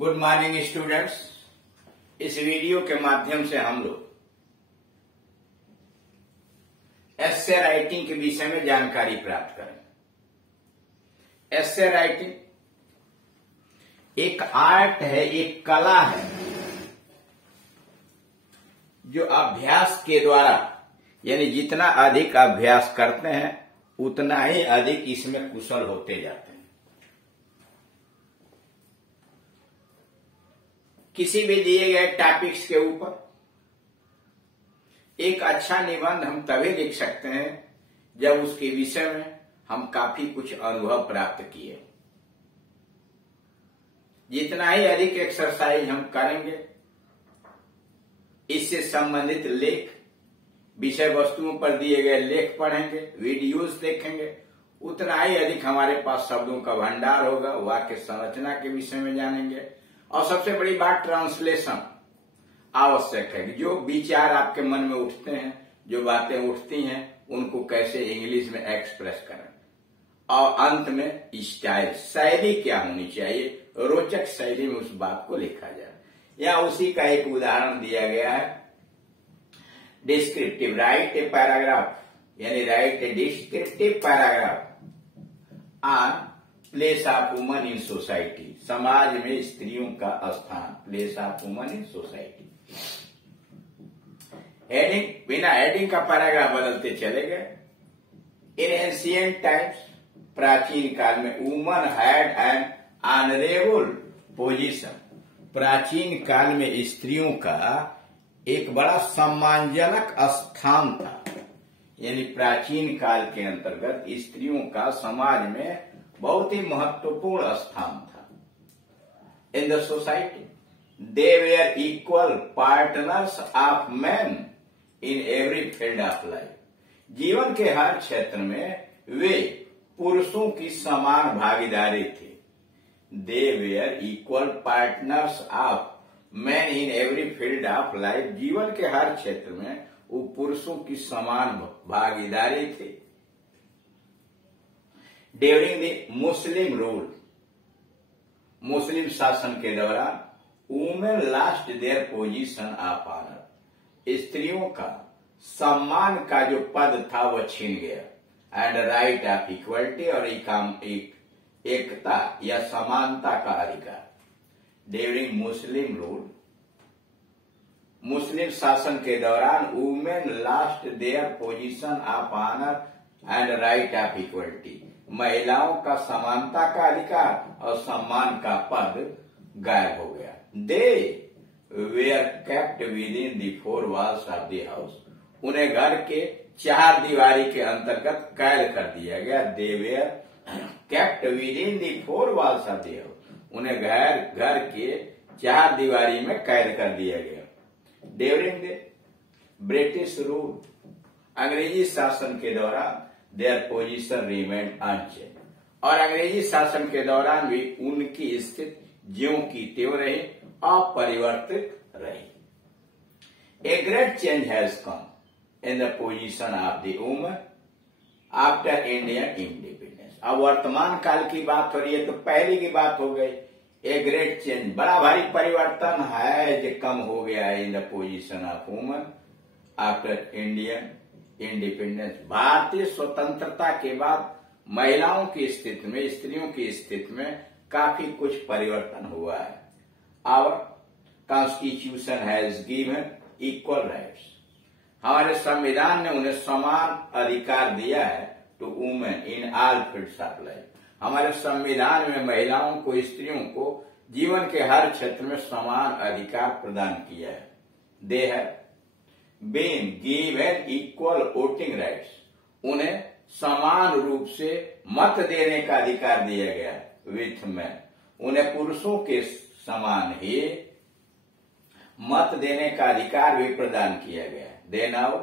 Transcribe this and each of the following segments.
Good morning students. इस video के माध्यम से हम लोग एस्से राइटिंग के विषय में जानकारी प्राप्त करेंगे। एस्से राइटिंग एक आर्ट है, एक कला है जो अभ्यास के द्वारा, यानी जितना अधिक अभ्यास करते हैं उतना ही अधिक इसमें कुशल होते जाते हैं। किसी भी दिए गए टॉपिक्स के ऊपर एक अच्छा निबंध हम तभी लिख सकते हैं जब उसके विषय में हम काफी कुछ अनुभव प्राप्त किए। जितना ही अधिक एक्सरसाइज हम करेंगे, इससे संबंधित लेख, विषय वस्तुओं पर दिए गए लेख पढ़ेंगे, वीडियोस देखेंगे, उतना ही अधिक हमारे पास शब्दों का भंडार होगा। वाक्य संरचना के विषय में जानेंगे और सबसे बड़ी बात ट्रांसलेशन आवश्यक है। जो विचार आपके मन में उठते हैं, जो बातें उठती हैं, उनको कैसे इंग्लिश में एक्सप्रेस करें और अंत में स्टाइल, शैली क्या होनी चाहिए, रोचक शैली में उस बात को लिखा जाए। यहाँ उसी का एक उदाहरण दिया गया है। डिस्क्रिप्टिव, राइट ए पैराग्राफ, यानी right A descriptive paragraph on place of woman in society, समाज में स्त्रियों का स्थान, place of woman in society. Heading, बिना हेडिंग का पैराग्राफ बदलते चले गए। इन एंशिएंट टाइम्स, प्राचीन काल में, woman had an honourable position, प्राचीन काल में स्त्रियों का एक बड़ा सम्मानजनक स्थान था। यानी प्राचीन काल के अंतर्गत स्त्रियों का समाज में बहुत ही महत्वपूर्ण स्थान था। In the society they were equal partners of man in every field of life, जीवन के हर क्षेत्र में वे पुरुषों की समान भागीदारी थी। They were equal partners of man in every field of life, जीवन के हर क्षेत्र में वो पुरुषों की समान भागीदारी थी। ड्यूरिंग द मुस्लिम रूल, मुस्लिम शासन के दौरान, women lost their position of honour, स्त्रियों का सम्मान का जो पद था वह छीन गया। एंड राइट ऑफ इक्वलिटी, और एकता या समानता का अधिकार। ड्यूरिंग मुस्लिम रूल, मुस्लिम शासन के दौरान, women lost their position of honour and right of equality, महिलाओं का समानता का अधिकार और सम्मान का पद गायब हो गया। They were kept within the four walls of the house, उन्हें घर के चार दीवारी के अंतर्गत कैद कर दिया गया। They were kept within the four walls of the house, उन्हें घर के चार दीवारी में कैद कर दिया गया। ड्यूरिंग द ब्रिटिश रूल, अंग्रेजी शासन के दौरान, देयर पोजीशन रिमेन अनचेंज, और अंग्रेजी शासन के दौरान भी उनकी स्थिति ज्यों की त्यों रही, अपरिवर्तित रही। A great change has come in the position of the woman after Indian independence. अब वर्तमान काल की बात हो रही है तो पहले की बात हो गई। ए ग्रेट चेंज, बड़ा भारी परिवर्तन है जो कम हो गया है in the position of woman after Indian independence. भारतीय स्वतंत्रता के बाद महिलाओं की स्थिति में, स्त्रियों की स्थिति में काफी कुछ परिवर्तन हुआ है। Our constitution has given equal rights, हमारे संविधान ने उन्हें समान अधिकार दिया है to women in all fields of life. हमारे संविधान में महिलाओं को, स्त्रियों को जीवन के हर क्षेत्र में समान अधिकार प्रदान किया है। They have been given equal voting rights, उन्हें समान रूप से मत देने का अधिकार दिया गया विथ मैन, उन्हें पुरुषों के समान ही मत देने का अधिकार भी प्रदान किया गया। They now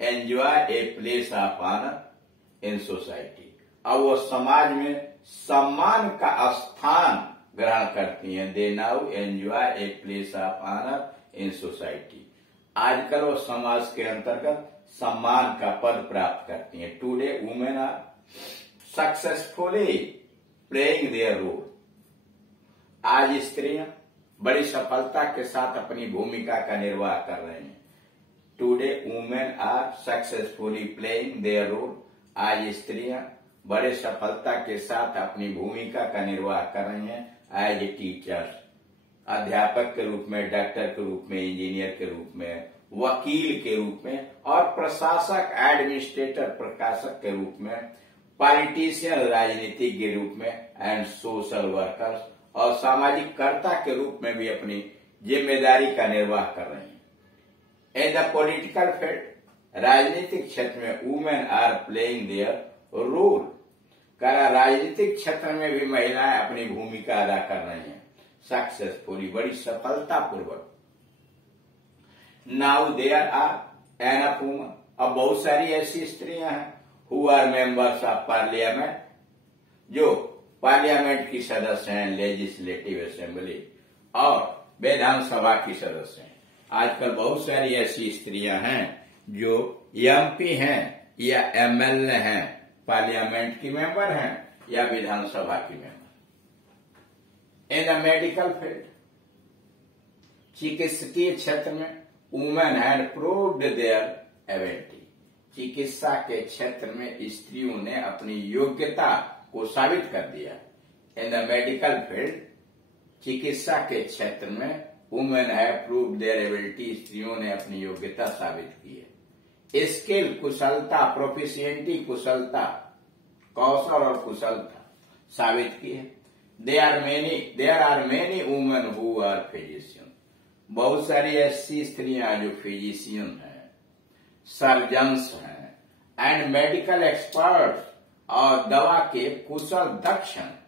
enjoy a place of honour in society, अब वो समाज में सम्मान का स्थान ग्रहण करती हैं। They now enjoy a place of honour in society, आजकल वो समाज के अंतर्गत सम्मान का पद प्राप्त करती हैं। Today women are successfully playing their role, आज स्त्रियां बड़ी सफलता के साथ अपनी भूमिका का निर्वाह कर रहे हैं। Today women are successfully playing their role. आज स्त्रियां बड़े सफलता के साथ अपनी भूमिका का निर्वाह कर रही हैं एज ए टीचर्स, अध्यापक के रूप में, डॉक्टर के रूप में, इंजीनियर के रूप में, वकील के रूप में और प्रशासक, एडमिनिस्ट्रेटर, प्रकाशक के रूप में, पॉलिटिशियन, राजनीतिक के रूप में एंड सोशल वर्कर्स और सामाजिक कर्ता के रूप में भी अपनी जिम्मेदारी का निर्वाह कर रही हैं। इन द पॉलिटिकल फील्ड, राजनीतिक क्षेत्र में women are playing their role. करा राजनीतिक क्षेत्र में भी महिलाएं अपनी भूमिका अदा कर रही हैं सक्सेसफुली, बड़ी सफलता पूर्वक। Now there are enough women, अब बहुत सारी ऐसी स्त्रियां हैं who are members of parliament, जो पार्लियामेंट की सदस्य हैं, लेजिस्लेटिव असेंबली और विधानसभा की सदस्य हैं। आजकल बहुत सारी ऐसी स्त्रियां हैं जो एमपी हैं या एमएलए हैं, पार्लियामेंट की मेंबर हैं या विधानसभा की member. In the medical field, चिकित्सकीय क्षेत्र में women had proved their ability. चिकित्सा के क्षेत्र में स्त्रियों ने अपनी योग्यता को साबित कर दिया। इन द मेडिकल फील्ड, चिकित्सा के क्षेत्र में women have proved their ability, स्त्रियों ने अपनी योग्यता साबित की है। स्किल, कुशलता, प्रोफिशिएंटी, कुशलता, कौशल और कुशलता साबित की है। There are many women who are physician, बहुत सारी ऐसी स्त्रियां जो फिजिशियन हैं, सर्जन्स हैं एंड मेडिकल एक्सपर्ट्स और दवा के कुशल दक्ष हैं।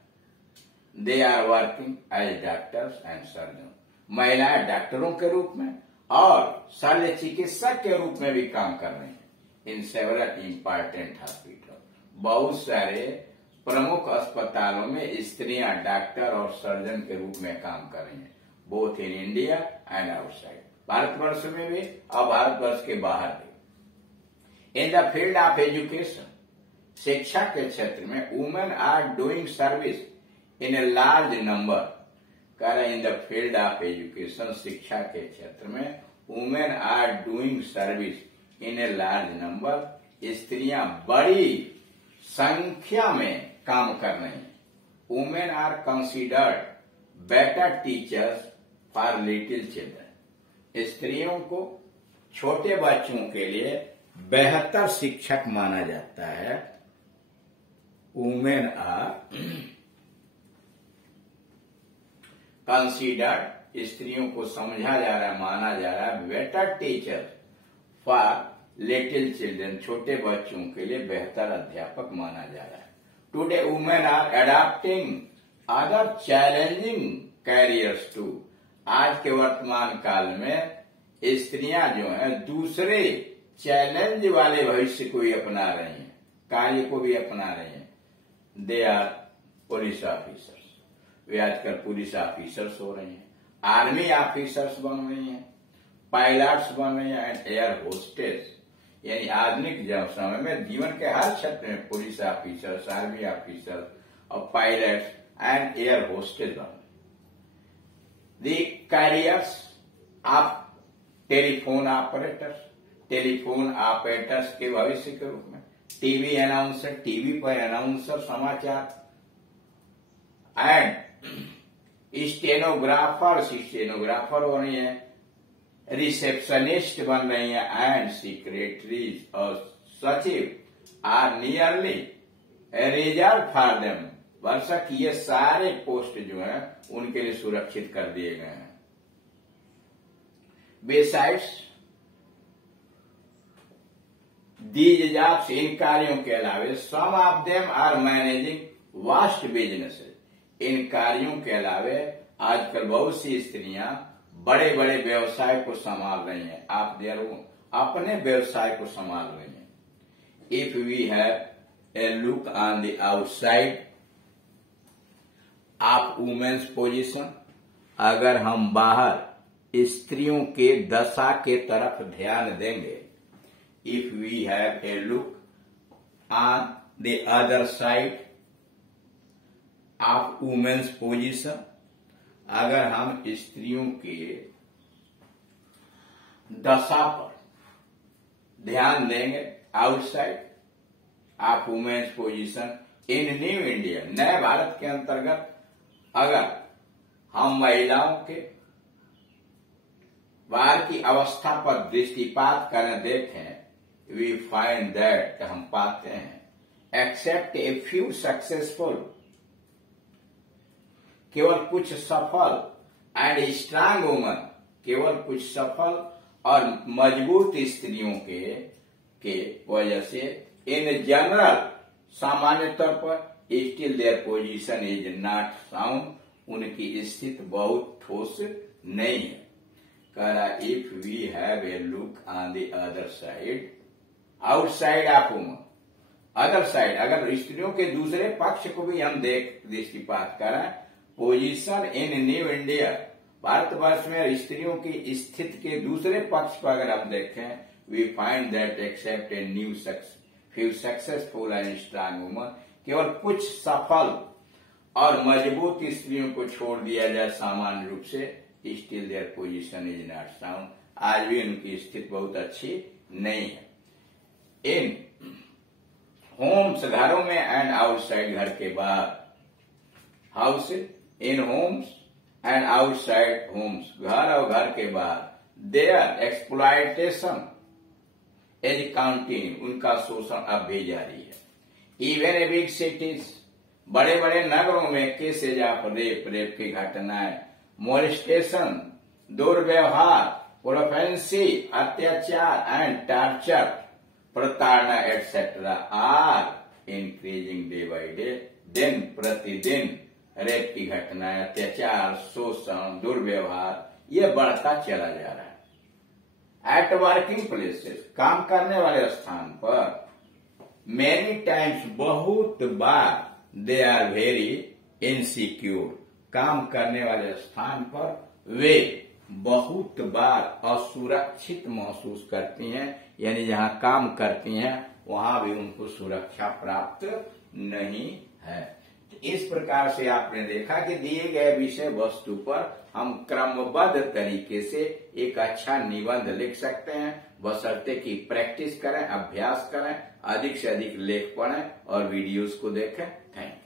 They are working as doctors and surgeon, महिलाएं डॉक्टरों के रूप में और शल्य चिकित्सक के रूप में भी काम कर रही हैं। इन सेवरल इम्पोर्टेंट हॉस्पिटल, बहुत सारे प्रमुख अस्पतालों में स्त्रियां डॉक्टर और सर्जन के रूप में काम कर रही हैं, both in India and outside, Bharatvarsh में भी और भारतवर्ष के बाहर भी। In the field of education, शिक्षा के क्षेत्र में women are doing service in a large number. In the field of education, शिक्षा के क्षेत्र में women are doing service in a large number, स्त्रियां बड़ी संख्या में काम कर रही हैं। Women are considered better teachers for little children, स्त्रियों को छोटे बच्चों के लिए बेहतर शिक्षक माना जाता है। वुमेन आर कंसिडर्ड, स्त्रियों को समझा जा रहा है, माना जा रहा है, better teacher for little children, छोटे बच्चों के लिए बेहतर अध्यापक माना जा रहा है। Today women are adopting other challenging careers too, आज के वर्तमान काल में स्त्रियां जो हैं दूसरे चैलेंज वाले भविष्य को भी अपना रही हैं, कार्य को भी अपना रही हैं। दे आर पुलिस ऑफिसर्स, वे आजकल पुलिस ऑफिसर्स हो रही हैं, आर्मी ऑफिसर्स बन रही हैं, पायलट्स बन रही हैं एंड एयर होस्टेस, यानी आधुनिक समय में जीवन के हर क्षेत्र में पुलिस ऑफिसर्स, आर्मी ऑफिसर्स और पायलट्स एंड एयर होस्टेस बन। The carriers of telephone operators, telephone operators के भविष्य के रूप में, टीवी अनाउंसर, टीवी पर अनाउंसर समाचार एंड स्टेनोग्राफर्स, स्टेनोग्राफर हो रही है, रिसेप्शनिस्ट बन रही है एंड सेक्रेटरीज और सचिव are nearly reserve for them. वर्षक ये सारे पोस्ट जो हैं उनके लिए सुरक्षित कर दिए गए हैं। बिसाइड्स दीज जॉब्स, इन कार्यों के अलावे some of them are managing vast businesses, इन कार्यों के अलावे आजकल बहुत सी स्त्रियां बड़े बड़े व्यवसाय को संभाल रही हैं, आप देर अपने व्यवसाय को संभाल रही हैं। If we have a look on the outside of women's position, अगर हम बाहर स्त्रियों के दशा के तरफ ध्यान देंगे, if we have a look on the other side of women's position, अगर हम स्त्रियों के दशा पर ध्यान देंगे outside of women's position in new India, नए भारत के अंतर्गत अगर हम महिलाओं के बाहर की अवस्था पर दृष्टिपात करें, देखें, वी फाइंड दैट, हम पाते हैं एक्सेप्ट ए फ्यू सक्सेसफुल, केवल कुछ सफल, एंड स्ट्रांग वुमन, केवल कुछ सफल और मजबूत स्त्रियों के वजह से इन जनरल, सामान्य तौर पर still their position is not sound, उनकी स्थिति बहुत ठोस नहीं है। कह रहा if we have a look on the other side, outside of woman, other side, अगर स्त्रियों के दूसरे पक्ष को भी हम दृष्टिपात करें, position in new India, Bharatvarsh में स्त्रियों की स्थिति के दूसरे पक्ष को अगर हम देखें, we find that except a few successful and strong woman, केवल कुछ सफल और मजबूत स्त्रियों को छोड़ दिया जाए सामान्य रूप से, still their position is not sound, आज भी उनकी स्थिति बहुत अच्छी नहीं है। इन होम्स, घरों में, एंड आउटसाइड, घर के बाहर, house, in homes and outside homes, घर और घर के बाहर, देयर एक्सप्लॉयटेशन एज कंटिन्यू, उनका शोषण अब भी जारी है। इवन ए बिग सिटीज, बड़े बड़े नगरों में केसेज ऑफ रेप की घटनाएं, मोलेस्टेशन, दुर्व्यवहार, प्रोफेंसी, अत्याचार एंड टॉर्चर, प्रताड़ना etcetera are increasing day by day, दिन प्रतिदिन रेप की घटनाएं, अत्याचार, शोषण, दुर्व्यवहार, ये बढ़ता चला जा रहा है। एट वर्किंग प्लेसेस, काम करने वाले स्थान पर, मेनी टाइम्स, बहुत बार, दे आर वेरी इनसिक्योर, काम करने वाले स्थान पर वे बहुत बार असुरक्षित महसूस करती हैं, यानी जहां काम करती हैं वहां भी उनको सुरक्षा प्राप्त नहीं है। इस प्रकार से आपने देखा कि दिए गए विषय वस्तु पर हम क्रमबद्ध तरीके से एक अच्छा निबंध लिख सकते हैं, बशर्ते कि प्रैक्टिस करें, अभ्यास करें, अधिक से अधिक लेख पढ़ें और वीडियोस को देखें। Thank you.